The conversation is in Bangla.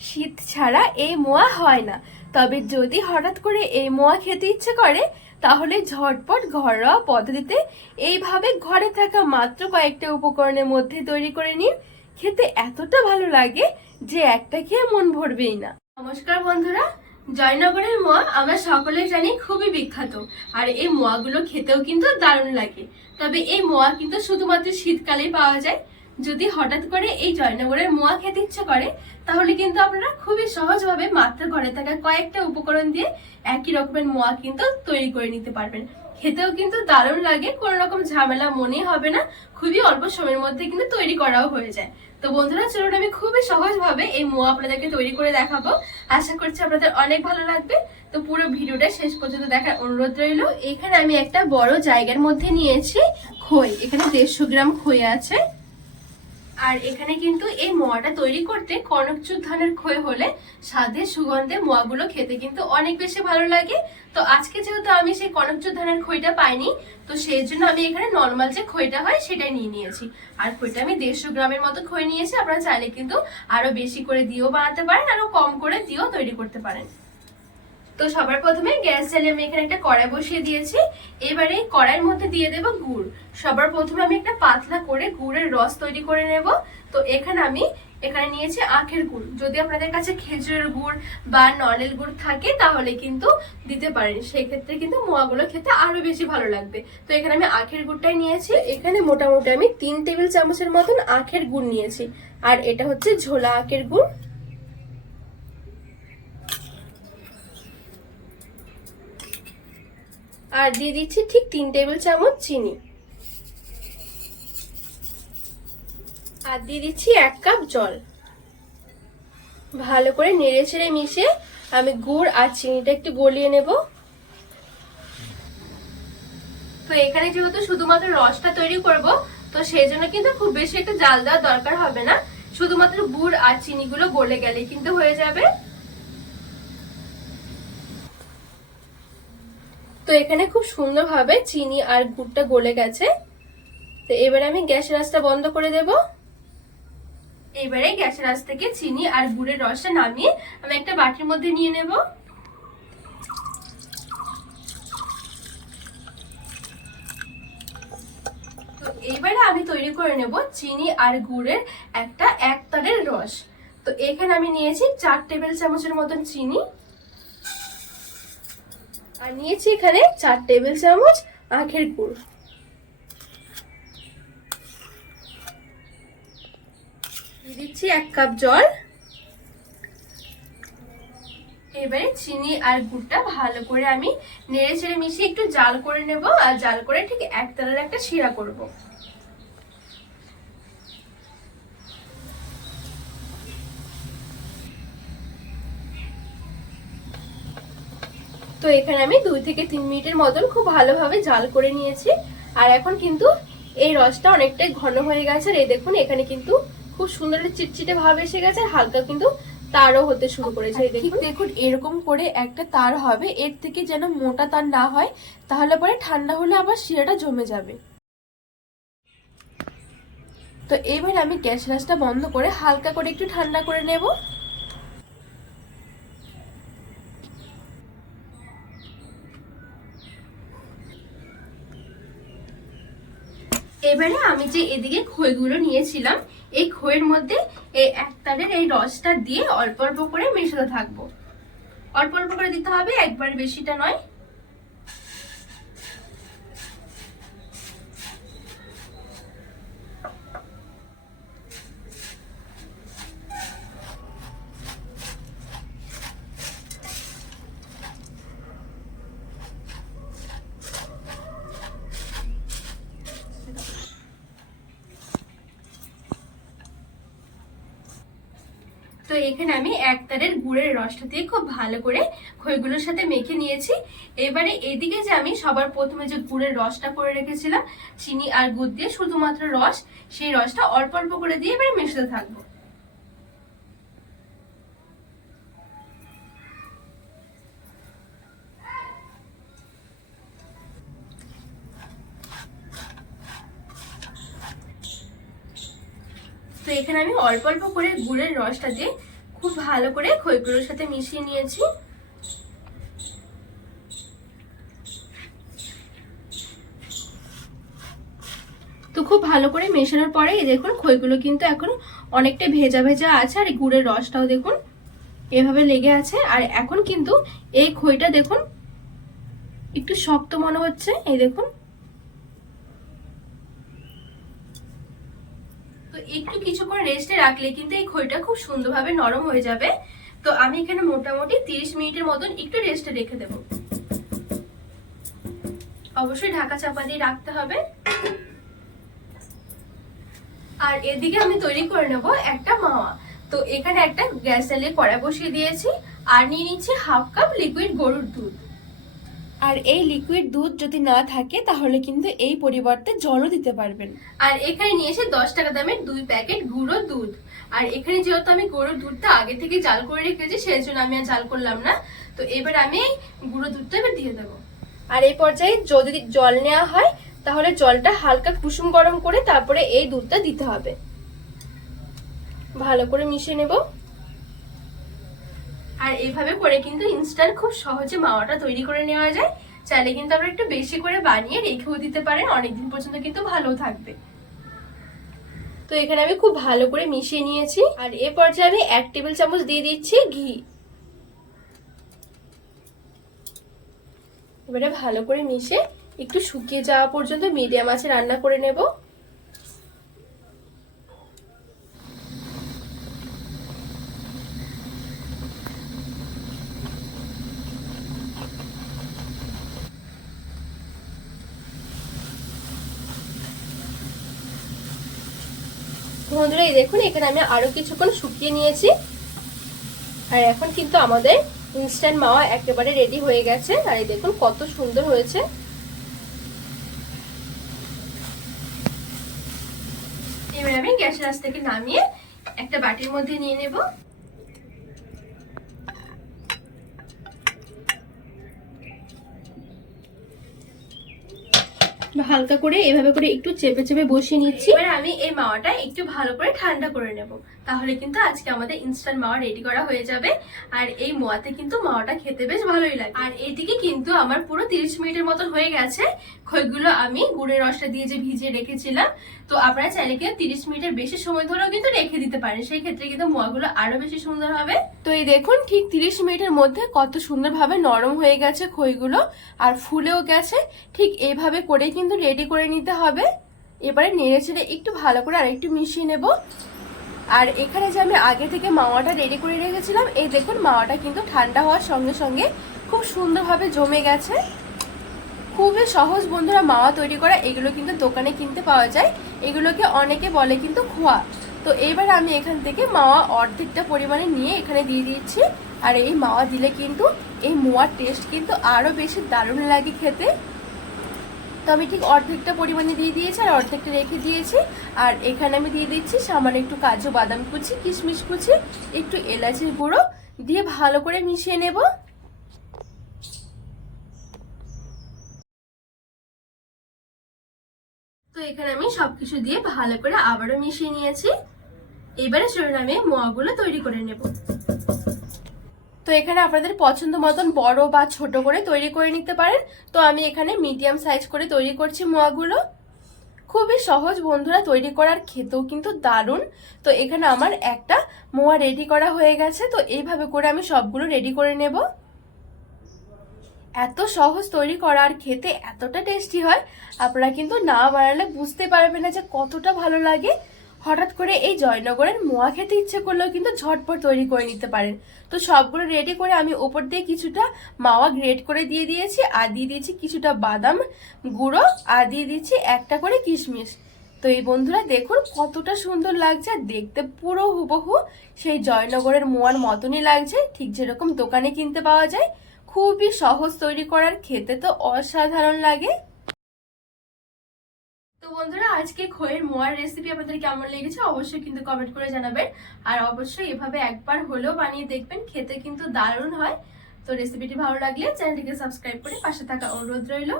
শীত ছাড়া এই মোয়া হয় না। তবে যদি হঠাৎ করে এই মোয়া খেতে ইচ্ছে করে, তাহলে ঝটপট ঘরোয়া পদ্ধতিতে এইভাবে ঘরে থাকা মাত্র কয়েকটা উপকরণের মধ্যে তৈরি করে নিন। খেতে এতটা ভালো লাগে যে একটা খেয়ে মন ভরবেই না। নমস্কার বন্ধুরা, জয়নগরের মোয়া আমরা সকলে জানি খুবই বিখ্যাত, আর এই মোয়াগুলো খেতেও কিন্তু দারুণ লাগে। তবে এই মোয়া কিন্তু শুধুমাত্র শীতকালেই পাওয়া যায় যদি হঠাৎ করে এই জয়নগরের মোয়া খেতে ইচ্ছে করে, তাহলে কিন্তু আপনারা খুবই সহজভাবে মাত্র ঘরে থাকা কয়েকটা উপকরণ দিয়ে একই রকমের মোয়া কিন্তু তৈরি করে নিতে পারবেন। খেতেও কিন্তু দারুণ লাগে, কোনো রকম ঝামেলা মনেই হবে না, খুবই অল্প সময়ের মধ্যে কিন্তু তৈরি করাও হয়ে যায়। তো বন্ধুরা, চলুন আমি খুবই সহজভাবে এই মোয়া আপনাদেরকে তৈরি করে দেখাবো। আশা করছি আপনাদের অনেক ভালো লাগবে। তো পুরো ভিডিওটা শেষ পর্যন্ত দেখার অনুরোধ রইল। এখানে আমি একটা বড় জায়গার মধ্যে নিয়েছি খই। এখানে দেড়শো গ্রাম খই আছে। আর এখানে কিন্তু এই মোয়াটা তৈরি করতে কনকচুর ধানের খই হলে স্বাদে সুগন্ধে মোয়াগুলো খেতে কিন্তু অনেক বেশি ভালো লাগে। তো আজকে যেহেতু আমি সেই কনকচুর ধানের খইটা পাইনি, তো সেই জন্য আমি এখানে নর্মাল যে খইটা হয় সেটাই নিয়ে নিয়েছি। আর খইটা আমি দেড়শো গ্রামের মতো খই নিয়েছি, আপনারা চাইলে কিন্তু আরও বেশি করে দিয়েও বানাতে পারেন, আরও কম করে দিয়েও তৈরি করতে পারেন। তো সবার প্রথমে গ্যাস জ্বালিয়ে আমি এখানে একটা কড়াই বসিয়ে দিয়েছি। এবারে কড়াইয়ের মধ্যে দিয়ে দেব গুড়। সবার প্রথমে আমি একটা পাতলা করে গুড়ের রস তৈরি করে নেব। তো এখানে আমি এখানে নিয়েছি আখের গুড়। যদি আপনাদের কাছে খেজুরের গুড় বা নলের গুড় থাকে, তাহলে কিন্তু দিতে পারেন। সেই ক্ষেত্রে কিন্তু মোয়াগুলো খেতে আরও বেশি ভালো লাগবে। তো এখানে আমি আখের গুড়টাই নিয়েছি। এখানে মোটামুটি আমি তিন টেবিল চামচের মতন আখের গুড় নিয়েছি। আর এটা হচ্ছে ঝোলা আখের গুড়। আর দিয়ে দিচ্ছি ঠিক তিন টেবিল চামচ চিনি। আর দিয়ে দিচ্ছি এক কাপ জল। ভালো করে নেড়ে ছেড়ে মিশে আমি গুড় আর চিনিটা একটু গলিয়ে নেব। তো এখানে যেহেতু শুধুমাত্র রসটা তৈরি করব, তো সেই জন্য কিন্তু খুব বেশি একটা জাল দেওয়ার দরকার হবে না। শুধুমাত্র গুড় আর চিনিগুলো গলে গেলে কিন্তু হয়ে যাবে। তো এখানে খুব সুন্দরভাবে চিনি আর গুড়টা গলে গেছে। তো এবারে আমি গ্যাসের আঁচটা বন্ধ করে দেব। এবারে গ্যাসের আঁচ থেকে চিনি আর গুড়ের রসটা নামিয়ে আমি একটা বাটির মধ্যে নিয়ে নেব। তো এইবারে আমি তৈরি করে নেব চিনি আর গুড়ের একটা একতারের রস। তো এখানে আমি নিয়েছি চার টেবিল চামচের মতন চিনি। আর নিয়েছি এখানে চার টেবিল চামচ আখের গুড়। দিচ্ছি এক কাপ জল। এবারে চিনি আর গুড়টা ভালো করে আমি নেড়ে চেড়ে মিশিয়ে একটু জাল করে নেব। আর জাল করে ঠিক একতলার একটা শিরা করব। তো এখানে আমি দুই থেকে তিন মিনিটের মতন খুব ভালোভাবে জাল করে নিয়েছি। আর এখন কিন্তু এই রসটা অনেকটাই ঘন হয়ে গেছে। আর এই দেখুন, এখানে কিন্তু খুব সুন্দর চিটচিটে ভাব এসে গেছে আর হালকা কিন্তু তারও হতে শুরু করেছে। দেখুন। দেখুন, এরকম করে একটা তার হবে, এর থেকে যেন মোটা তার না হয়, তাহলে পরে ঠান্ডা হলে আবার শিরাটা জমে যাবে। তো এবার আমি গ্যাস রাসটা বন্ধ করে হালকা করে একটু ঠান্ডা করে নেব। এবারে আমি যে এদিকে খইগুলো নিয়েছিলাম, এই খইয়ের মধ্যে এই একতারের এই রসটা দিয়ে অল্প অল্প করে মেশাতে থাকব। অল্প অল্প করে দিতে হবে, একবার বেশিটা নয়। এখানে আমি এক তারের গুড়ের রসটা দিয়ে খুব ভালো করে খইগুলোর সাথে মেখে নিয়েছি। এবারে এদিকে যে আমি সবার প্রথমে যে গুড়ের রসটা করে রেখেছিলাম, চিনি আর গুড় দিয়ে শুধুমাত্র রস, সেই রসটা অল্প অল্প করে দিয়ে এবারে মেশাতে থাকব। তো এখানে আমি অল্প অল্প করে গুড়ের রসটা দিয়ে খুব ভালো করে খইগুলোর সাথে মিশিয়ে নিয়েছি। তো খুব ভালো করে মেশানোর পরে দেখুন, খইগুলো কিন্তু এখন অনেকটা ভেজা ভেজা আছে, আর গুড়ের রসটাও দেখুন এভাবে লেগে আছে। আর এখন কিন্তু এই খইটা দেখুন, একটু শক্ত মনে হচ্ছে, এই দেখুন। তো একটু কিছুক্ষণ রেস্টে রাখলে কিন্তু এই খইটা খুব সুন্দরভাবে নরম হয়ে যাবে। তো আমি এখানে মোটামুটি তিরিশ মিনিটের মতন একটু রেস্টে রেখে দেব। অবশ্যই ঢাকা চাপা দিয়ে রাখতে হবে। আর এদিকে আমি তৈরি করে নেব একটা মাওয়া। তো এখানে একটা গ্যাস জ্বালিয়ে কড়া বসিয়ে দিয়েছি। আর নিয়ে নিচ্ছি হাফ কাপ লিকুইড গরুর দুধ। আর এই লিকুইড দুধ যদি না থাকে তাহলে কিন্তু এই পরিবর্তে জলও দিতে পারবেন। আর এখানে নিয়ে এসে দশ টাকা দামের দুই প্যাকেট গুঁড়ো দুধ। আর এখানে যেহেতু আমি গরুর দুধটা আগে থেকে জাল করে রেখেছি সেই জন্য আমি আর জাল করলাম না। তো এবার আমি গুঁড়ো দুধটা এবার দিয়ে দেবো। আর এই পর্যায়ে যদি জল নেওয়া হয় তাহলে জলটা হালকা কুসুম গরম করে তারপরে এই দুধটা দিতে হবে। ভালো করে মিশিয়ে নেব। আর এভাবে করে কিন্তু ইনস্ট্যান্ট খুব সহজে মাওয়াটা তৈরি করে নেওয়া যায়। চাইলে কিন্তু আপনারা একটু বেশি করে বানিয়ে রেখেও দিতে পারেন, অনেকদিন পর্যন্ত কিন্তু ভালো থাকবে। তো এখানে আমি খুব ভালো করে মিশিয়ে নিয়েছি। আর এ পর্যায়ে আমি এক টেবিল চামচ দিয়ে দিচ্ছি ঘি। এবারে ভালো করে মিশে একটু শুকিয়ে যাওয়া পর্যন্ত মিডিয়াম আছে রান্না করে নেব। বন্ধুরা, এই দেখুন, এখানে আমি আরও কিছুক্ষণ শুকিয়ে নিয়েছি। আর এখন কিন্তু আমাদের ইনস্ট্যান্ট মাওয়া একেবারে রেডি হয়ে গেছে। আর এই দেখুন, কত সুন্দর হয়েছে। এবার আমি গ্যাসের আঁচ থেকে নামিয়ে একটা বাটির মধ্যে নিয়ে নেব। হালকা করে এভাবে করে একটু চেপে চেপে বসিয়ে নিচ্ছি। এবার আমি এই মাওয়াটা একটু ভালো করে ঠান্ডা করে নেব। তাহলে কিন্তু আজকে আমাদের ইনস্ট্যান্ট মাওয়া রেডি করা হয়ে যাবে। আর এই মোয়াতে কিন্তু মাওয়াটা খেতে বেশ ভালোই লাগে। আর এইদিকে কিন্তু আমার পুরো তিরিশ মিনিটের মতন হয়ে গেছে। খইগুলো আমি গুড়ের রসটা দিয়ে যে ভিজিয়ে রেখেছিলাম তো আপনারা চাইলে কিন্তু তিরিশ মিনিটের বেশি সময় ধরেও কিন্তু রেখে দিতে পারেন। সেই ক্ষেত্রে কিন্তু মোয়াগুলো আরও বেশি সুন্দর হবে। তো এই দেখুন, ঠিক তিরিশ মিনিটের মধ্যে কত সুন্দরভাবে নরম হয়ে গেছে খইগুলো আর ফুলেও গেছে। ঠিক এইভাবে করে কিন্তু রেডি করে নিতে হবে। এবারে নেড়ে ছেড়ে একটু ভালো করে আর একটু মিশিয়ে নেব। আর এখানে যে আমি আগে থেকে মাওয়াটা রেডি করে রেখেছিলাম, এই দেখুন মাওয়াটা কিন্তু ঠান্ডা হওয়ার সঙ্গে সঙ্গে খুব সুন্দরভাবে জমে গেছে। খুবই সহজ বন্ধুরা মাওয়া তৈরি করা, এগুলো কিন্তু দোকানে কিনতে পাওয়া যায়। এগুলোকে অনেকে বলে কিন্তু খোয়া। তো এবার আমি এখান থেকে মাওয়া অর্ধেকটা পরিমাণে নিয়ে এখানে দিয়ে দিচ্ছি। আর এই মাওয়া দিলে কিন্তু এই মোয়ার টেস্ট কিন্তু আরও বেশি দারুণ লাগে খেতে। তো আমি ঠিক অর্ধেকটা পরিমাণে দিয়ে দিয়েছি আর অর্ধেকটা রেখে দিয়েছি। আর এখানে আমি দিয়ে দিচ্ছি সামান্য একটু কাজু বাদাম কুচি, কিশমিশ কুচি, একটু এলাচির গুঁড়ো, দিয়ে ভালো করে মিশিয়ে নেব। তো এখানে আমি সবকিছু দিয়ে ভালো করে আবারও মিশিয়ে নিয়েছি। এবারে চলুন আমি মোয়াগুলো তৈরি করে নেব। তো এখানে আপনাদের পছন্দ মতন বড় বা ছোট করে তৈরি করে নিতে পারেন। তো আমি এখানে মিডিয়াম সাইজ করে তৈরি করছি মোয়াগুলো। খুবই সহজ বন্ধুরা, তৈরি করার খেতেও কিন্তু দারুণ। তো এখানে আমার একটা মোয়া রেডি করা হয়ে গেছে। তো এইভাবে করে আমি সবগুলো রেডি করে নেব। এত সহজ তৈরি করা আর খেতে এতটা টেস্টি হয়, আপনারা কিন্তু না বানালে বুঝতে পারবেন না যে কতটা ভালো লাগে। হঠাৎ করে এই জয়নগরের মোয়া খেতে ইচ্ছে করলেও কিন্তু ঝটপট তৈরি করে নিতে পারেন। তো সবগুলো রেডি করে আমি ওপর দিয়ে কিছুটা মাওয়া গ্রেট করে দিয়ে দিয়েছি, আর দিয়ে দিয়েছি কিছুটা বাদাম গুঁড়ো, আর দিয়ে দিচ্ছি একটা করে কিশমিশ। তো এই বন্ধুরা দেখুন কতটা সুন্দর লাগছে, আর দেখতে পুরো হুবহু সেই জয়নগরের মোয়ার মতনই লাগছে, ঠিক যেরকম দোকানে কিনতে পাওয়া যায়। খুবই সহজ তৈরি করার খেতে তো অসাধারণ লাগে। তো বন্ধুরা, আজকে খইয়ের মোয়ার রেসিপি আপনাদের কেমন লেগেছে অবশ্যই কিন্তু কমেন্ট করে জানাবেন। আর অবশ্যই এভাবে একবার হলেও বানিয়ে দেখবেন, খেতে কিন্তু দারুণ হয়। তো রেসিপিটি ভালো লাগলে চ্যানেলটিকে সাবস্ক্রাইব করে পাশে থাকা অনুরোধ রইল।